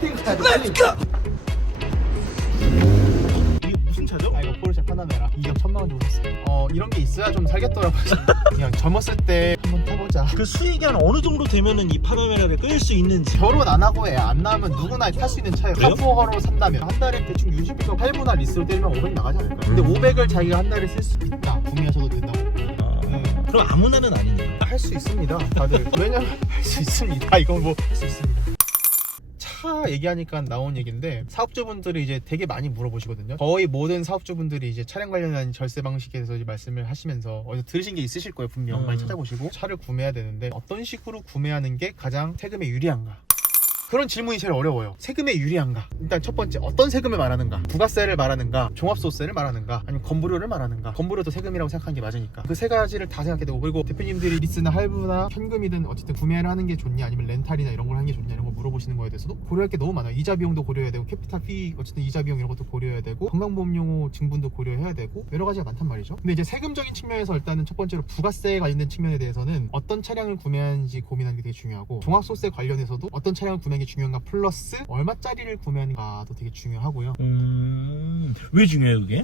Let's go! 이게 무슨 차죠? 이거 포르쉐 파나메라 2억 1천만 원 주고 샀어요. 이런 게 있어야 좀 살겠더라고요. 그냥 젊었을 때 한번 타보자. 그 수익이 한 어느 정도 되면은 이 파나메라를 끌 수 있는지. 결혼 안 하고 애 안 낳으면 누구나 탈 수 있는 차예요. 그래요? 카푸어로 산다면 한 달에 대충 60이면 8분할 리스로 때리면 500 나가지 않을까요? 근데 500을 자기가 한 달에 쓸 수 있다. 구매하셔도 된다고. 그럼 아무나는 아니네요. 할 수 있습니다. 다들. 왜냐면 할 수 있습니다. 이건 뭐 할 수 있습니다. 차 얘기하니까 나온 얘기인데 사업주분들이 이제 되게 많이 물어보시거든요. 거의 모든 사업주분들이 이제 차량 관련한 절세 방식에 대해서 이제 말씀을 하시면서 어디서 들으신 게 있으실 거예요. 분명 많이 찾아보시고 차를 구매해야 되는데 어떤 식으로 구매하는 게 가장 세금에 유리한가? 그런 질문이 제일 어려워요. 세금에 유리한가? 일단 첫 번째 어떤 세금을 말하는가? 부가세를 말하는가? 종합소득세를 말하는가? 아니면 건불료를 말하는가? 건불료도 세금이라고 생각하는 게 맞으니까 그 세 가지를 다 생각해야 되고, 그리고 대표님들이 리스나 할부나 현금이든 어쨌든 구매를 하는 게 좋냐 아니면 렌탈이나 이런 걸 하는 게 좋냐 이런 거 물어보시는 거에 대해서도 고려할 게 너무 많아요. 이자 비용도 고려해야 되고 캐피탈 피 어쨌든 이자 비용 이런 것도 고려해야 되고 건강보험용호 증분도 고려해야 되고 여러 가지가 많단 말이죠. 근데 이제 세금적인 측면에서 일단은 첫 번째로 부가세에 관련된 측면에 대해서는 어떤 차량을 구매하는지 고민하는 게 되게 중요하고, 종합소득세 관련해서도 어떤 차량을 구매하는 게 중요한가 플러스 얼마짜리를 구매하는가도 되게 중요하고요. 왜 중요해요 그게?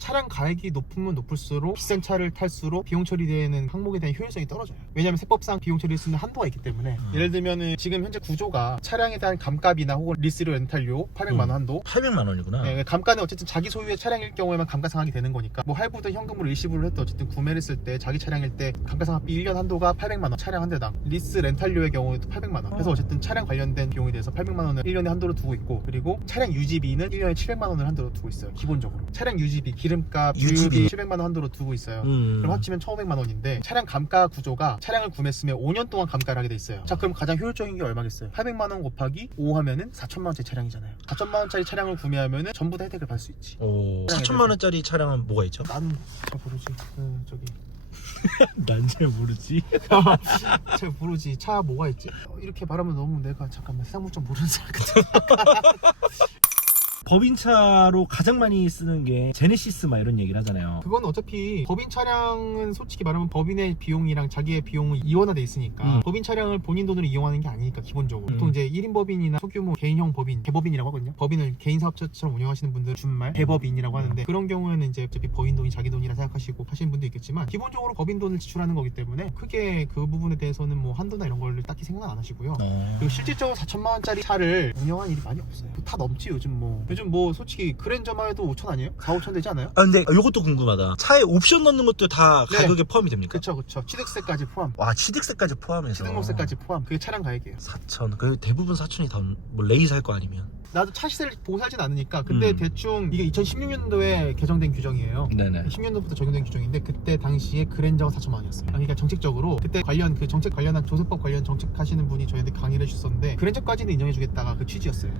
차량 가액이 높으면 높을수록 비싼 차를 탈수록 비용 처리되는 항목에 대한 효율성이 떨어져요. 왜냐하면 세법상 비용 처리를 쓰는 한도가 있기 때문에. 예를 들면은 지금 현재 구조가 차량에 대한 감가비나 혹은 리스료 렌탈료 800만 원 한도. 800만 원이구나. 네, 감가는 어쨌든 자기 소유의 차량일 경우에만 감가상각이 되는 거니까 뭐 할부든 현금으로 일시불로 해도 어쨌든 구매를 했을 때 자기 차량일 때 감가상각비 1년 한도가 800만 원, 차량 한 대당. 리스 렌탈료의 경우에도 800만 원. 그래서 어쨌든 차량 관련된 비용에 대해서 800만 원을 1년에 한도로 두고 있고, 그리고 차량 유지비는 1년에 700만 원을 한도로 두고 있어요. 기본적으로 차량 유지비, 기름값, 유지비 700만 원 한도로 두고 있어요. 그럼 합치면 1,500만 원인데 차량 감가 구조가 차량을 구매했으면 5년 동안 감가를 하게 돼 있어요. 자, 그럼 가장 효율적인 게 얼마겠어요? 800만 원 곱하기 5 하면은 4천만 원짜리 차량이잖아요. 4천만 원짜리 차량을 구매하면은 전부 다 혜택을 받을 수 있지. 4천만 원짜리 차량은 뭐가 있죠? 나는 잘 모르지. 저기 난 잘 모르지. 잘 모르지. 차 뭐가 있지? 이렇게 말하면 너무 내가 잠깐만 세상 물정 모르는 사람 같아. 법인차로 가장 많이 쓰는 게 제네시스 막 이런 얘기를 하잖아요. 그건 어차피 법인 차량은 솔직히 말하면 법인의 비용이랑 자기의 비용은 이원화돼 있으니까 법인 차량을 본인 돈으로 이용하는 게 아니니까 기본적으로 보통 이제 1인 법인이나 소규모 개인형 법인, 개법인이라고 하거든요. 법인을 개인 사업자처럼 운영하시는 분들 준말 개법인이라고 하는데, 그런 경우에는 이제 어차피 법인 돈이 자기 돈이라 생각하시고 하시는 분도 있겠지만 기본적으로 법인 돈을 지출하는 거기 때문에 크게 그 부분에 대해서는 뭐 한도나 이런 걸 딱히 생각 안 하시고요. 그리고 실질적으로 4천만 원짜리 차를 운영하는 일이 많이 없어요. 다 넘지 요즘 뭐 솔직히 그랜저만 해도 5천 아니에요? 4, 5천 되지 않아요? 근데 이것도 궁금하다. 차에 옵션 넣는 것도 다 네. 가격에 포함이 됩니까? 그쵸. 취득세까지 포함. 와, 취득세까지 포함해서 취득세까지 포함. 그게 차량 가액이에요. 4천. 그 대부분 4천이 다 뭐 레이 살 거 아니면. 나도 차 시세를 보고 살진 않으니까. 근데 대충 이게 2016년도에 개정된 규정이에요. 네네. 10년도부터 적용된 규정인데 그때 당시에 그랜저가 4천만 원이었어요. 그러니까 정책적으로 그때 관련 그 정책 관련한 조세법 관련 정책하시는 분이 저희한테 강의를 해주셨었는데 그랜저까지는 인정해주겠다가 그 취지였어요.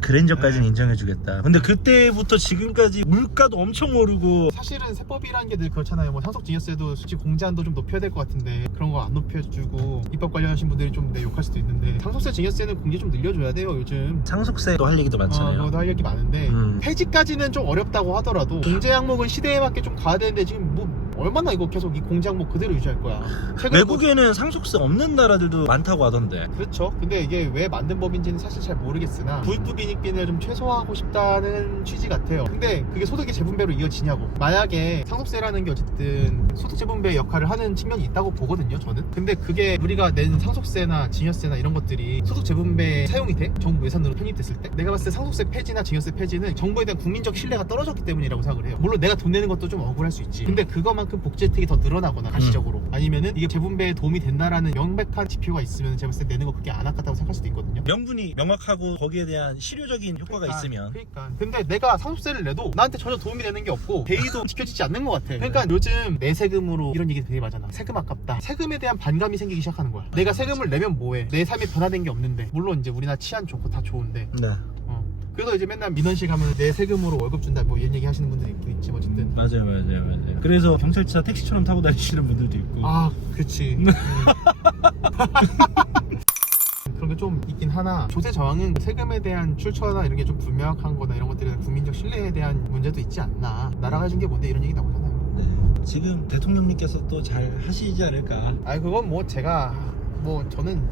그랜저까지는 인정해주겠다. 근데 그때부터 지금까지 물가도 엄청 오르고. 사실은 세법이라는 게 늘 그렇잖아요. 뭐 상속증여세도 솔직히 공제한도 좀 높여야 될 것 같은데 그런 거 안 높여주고 입법 관련하신 분들이 좀 욕할 수도 있는데, 상속세 증여세는 공제 좀 늘려줘야 돼요 요즘. 상속세도 할 얘기도 많잖아요. 그것도 할 얘기 많은데 폐지까지는 좀 어렵다고 하더라도 공제 항목은 시대에 맞게 좀 가야 되는데 지금 뭐 얼마나 이거 계속 이 공제 항목 그대로 유지할 거야. 외국에는 상속세 없는 나라들도 많다고 하던데. 그렇죠. 근데 이게 왜 만든 법인지는 사실 잘 모르겠으나 부익부빈익빈을 좀 최소화하고 싶다는 취지 같아요. 근데 그게 소득의 재분배로 이어지냐고. 만약에 상속세라는 게 어쨌든 소득 재분배 역할을 하는 측면이 있다고 보거든요 저는. 근데 그게 우리가 낸 상속세나 증여세나 이런 것들이 소득 재분배 사용이 돼? 정부 예산으로 편입됐을 때 내가 봤을 때 상속세 폐지나 증여세 폐지는 정부에 대한 국민적 신뢰가 떨어졌기 때문이라고 생각을 해요. 물론 내가 돈 내는 것도 좀 억울할 수 있지. 근데 그것만큼 복지 혜택이 더 늘어나거나 가시적으로 아니면은 이게 재분배에 도움이 된다라는 명백한 지표가 있으면 제가 봤을 때 내는 거 그게 안 아깝다고 생각할 수도 있거든요. 명분이 명확하고 거기에 대한 실효적인 효과가 있으면. 그러니까 근데 내가 상속세를 내도 나한테 전혀 도움이 되는 게 없고 대의도 지켜지지 않는 것 같아. 그러니까 요즘 내 세금으로 이런 얘기 되게 많잖아. 세금 아깝다. 세금에 대한 반감이 생기기 시작하는 거야. 내가 세금을 내면 뭐해? 내 삶이 변화된 게 없는데. 물론 이제 우리나라 치안 좋고 다 좋은데. 네. 그래서 이제 맨날 민원실 가면 내 세금으로 월급 준다 뭐 이런 얘기 하시는 분들이 있지 어쨌든. 맞아요. 그래서 경찰차 택시처럼 타고 다니시는 분들도 있고. 아 그치. 그런 게 좀 있긴 하나, 조세 저항은 세금에 대한 출처나 이런 게 좀 불명확한 거나 이런 것들에 대한 국민적 신뢰에 대한 문제도 있지 않나. 나라가 해준 게 뭔데 이런 얘기 나오잖아요. 네. 지금 대통령님께서 또 잘 하시지 않을까. 그건 뭐 제가 뭐 저는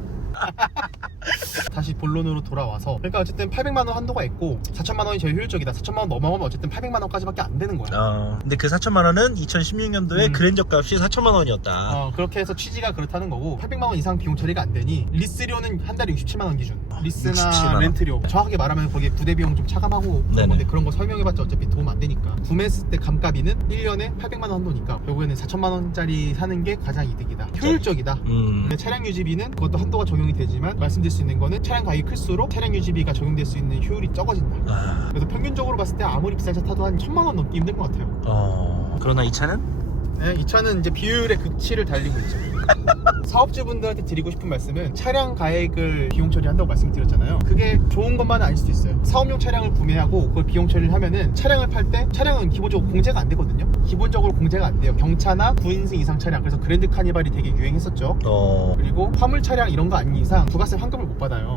다시 본론으로 돌아와서 그러니까 어쨌든 800만 원 한도가 있고 4천만 원이 제일 효율적이다. 4천만 원 넘어가면 어쨌든 800만 원까지밖에 안 되는 거야. 근데 그 4천만 원은 2016년도에 그랜저 값이 4천만 원이었다. 그렇게 해서 취지가 그렇다는 거고 800만 원 이상 비용 처리가 안 되니 리스료는 한 달에 67만 원 기준. 리스나 67만 원. 렌트료 정확하게 말하면 거기에 부대 비용 좀 차감하고 그런 건데 그런 거 설명해봤자 어차피 도움 안 되니까 구매했을 때 감가비는 1년에 800만 원 한도니까 결국에는 4천만 원짜리 사는 게 가장 이득이다. 효율적이다. 근데 차량 유지비는 그것도 한도가 적용이 되지만 말씀드릴 수 있는 거는 차량 가격이 클수록 차량 유지비가 적용될 수 있는 효율이 적어진다. 그래서 평균적으로 봤을 때 아무리 비싼 차 타도 한 1000만 원 넘기 힘든 것 같아요. 그러나 이 차는? 네, 이 차는 이제 비율의 극치를 달리고 있죠. 사업주분들한테 드리고 싶은 말씀은 차량 가액을 비용 처리한다고 말씀드렸잖아요. 그게 좋은 것만은 아닐 수도 있어요. 사업용 차량을 구매하고 그걸 비용 처리를 하면은 차량을 팔 때 차량은 기본적으로 공제가 안 되거든요. 기본적으로 공제가 안 돼요. 경차나 9인승 이상 차량, 그래서 그랜드 카니발이 되게 유행했었죠. 그리고 화물 차량 이런 거 아닌 이상 부가세 환급을 못 받아요.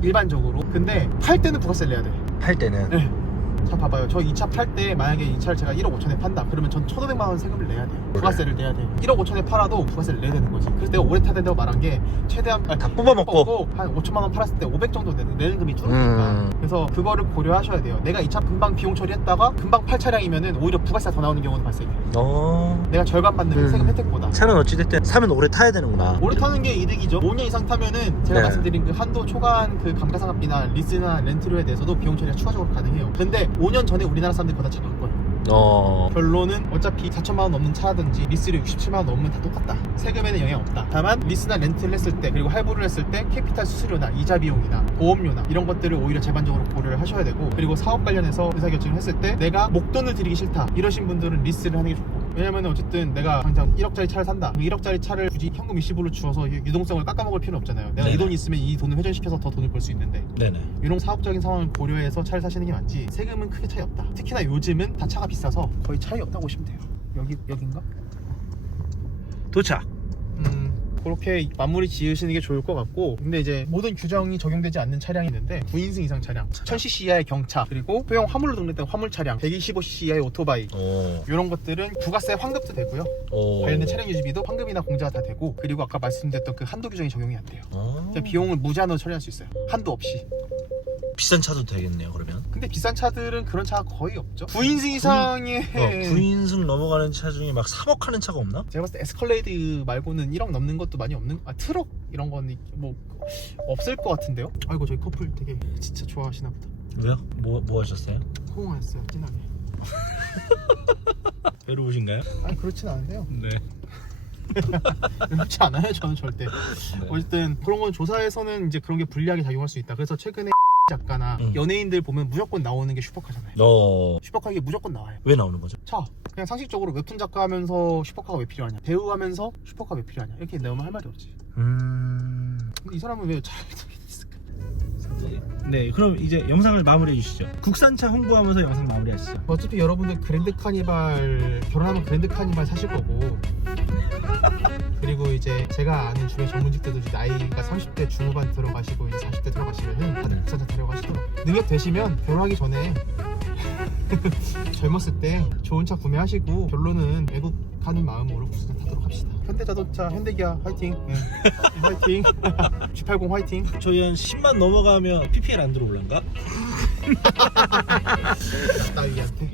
일반적으로. 근데 팔 때는 부가세를 내야 돼. 팔 때는? 네. 자 봐봐요. 저 이 차 팔 때 만약에 이 차를 제가 1억 5천에 판다 그러면 전 1,500만 원 세금을 내야 돼요. 부가세를 내야 돼요. 1억 5천에 팔아도 부가세를 내야 되는 거지. 그래서 내가 오래 타된다고 말한 게 최대한 다 뽑아먹고 한 5천만 원 팔았을 때 500 정도 내는 금이 줄으니까. 그래서 그거를 고려하셔야 돼요. 내가 이 차 금방 비용 처리했다가 금방 팔 차량이면은 오히려 부가세가 더 나오는 경우도 발생해요. 내가 절반 받는 세금 혜택보다. 차는 어찌됐든 사면 오래 타야 되는구나. 오래 타는 게 이득이죠. 5년 이상 타면은 제가 말씀드린 그 한도 초과한 그 감가상각비나 리스나 렌트료에 대해서도 비용 처리가 추가적으로 가능해요. 근데 5년 전에 우리나라 사람들이 거다 차 바꿔요. 결론은 어차피 4천만 원 넘는 차라든지 리스료 67만 원 넘으면 다 똑같다. 세금에는 영향 없다. 다만 리스나 렌트를 했을 때 그리고 할부를 했을 때 캐피탈 수수료나 이자 비용이나 보험료나 이런 것들을 오히려 제반적으로 고려를 하셔야 되고, 그리고 사업 관련해서 의사결정을 했을 때 내가 목돈을 드리기 싫다 이러신 분들은 리스를 하는 게 좋고, 왜냐면 어쨌든 내가 당장 1억짜리 차를 산다. 1억짜리 차를 굳이 현금 일시불로 주어서 유동성을 깎아먹을 필요는 없잖아요. 내가 이 돈이 있으면 이 돈을 회전시켜서 더 돈을 벌 수 있는데, 이런 사업적인 상황을 고려해서 차를 사시는 게 맞지 세금은 크게 차이 없다. 특히나 요즘은 다 차가 비싸서 거의 차이 없다고 보시면 돼요. 여긴가? 도착. 그렇게 마무리 지으시는 게 좋을 것 같고, 근데 이제 모든 규정이 적용되지 않는 차량이 있는데 9인승 이상 차량, 1000cc 이하의 경차, 그리고 소형 화물로 등록된 화물 차량, 125cc 이하의 오토바이, 이런 것들은 부가세 환급도 되고요. 관련된 차량 유지비도 환급이나 공제가 다 되고, 그리고 아까 말씀드렸던 그 한도 규정이 적용이 안 돼요. 그냥 비용을 무제한으로 처리할 수 있어요. 한도 없이. 비싼 차도 되겠네요 그러면. 근데 비싼 차들은 그런 차가 거의 없죠. 9인승 이상의 9인승 넘어가는 차 중에 막 3억 하는 차가 없나? 제가 봤을 때 에스컬레이드 말고는 1억 넘는 것도 많이 없는, 트럭 이런 건 뭐 없을 것 같은데요. 아이고 저희 커플 되게 진짜 좋아하시나 보다. 왜요? 뭐 하셨어요? 호응하셨어요, 진하게. 외로우신가요? 아니 그렇진 않은데요. 네. 그렇지 않아요 저는 절대. 어쨌든 그런 건 조사에서는 이제 그런 게 불리하게 작용할 수 있다. 그래서 최근에 작가나 연예인들 보면 무조건 나오는 게 슈퍼카잖아요. 슈퍼카 이게 무조건 나와요. 왜 나오는 거죠? 차 그냥 상식적으로 웹툰 작가 하면서 슈퍼카가 왜 필요하냐, 배우 하면서 슈퍼카 왜 필요하냐, 이렇게 나오면 할 말이 없지. 근데 이 사람은 왜 차를 타게 됐을까? 네, 그럼 이제 영상을 마무리해 주시죠. 국산차 홍보하면서 영상 마무리하시죠. 어차피 여러분들 그랜드 카니발 결혼하면 그랜드 카니발 사실 거고, 그리고 이제 제가 아는 주변 전문직들도 이제 나이가 30대 중후반 들어가시고 이제 40대 들어가시면은 다들 국산차 타려고 하시더라고요. 능력 되시면 결혼하기 전에 젊었을 때 좋은 차 구매하시고 결론은 외국 가는 마음으로 국산차 타도록 합시다. 현대자동차, 현대기아 화이팅. 화이팅. G80 화이팅. 저희 한 10만 넘어가면 PPL 안 들어올란가? 나이한테.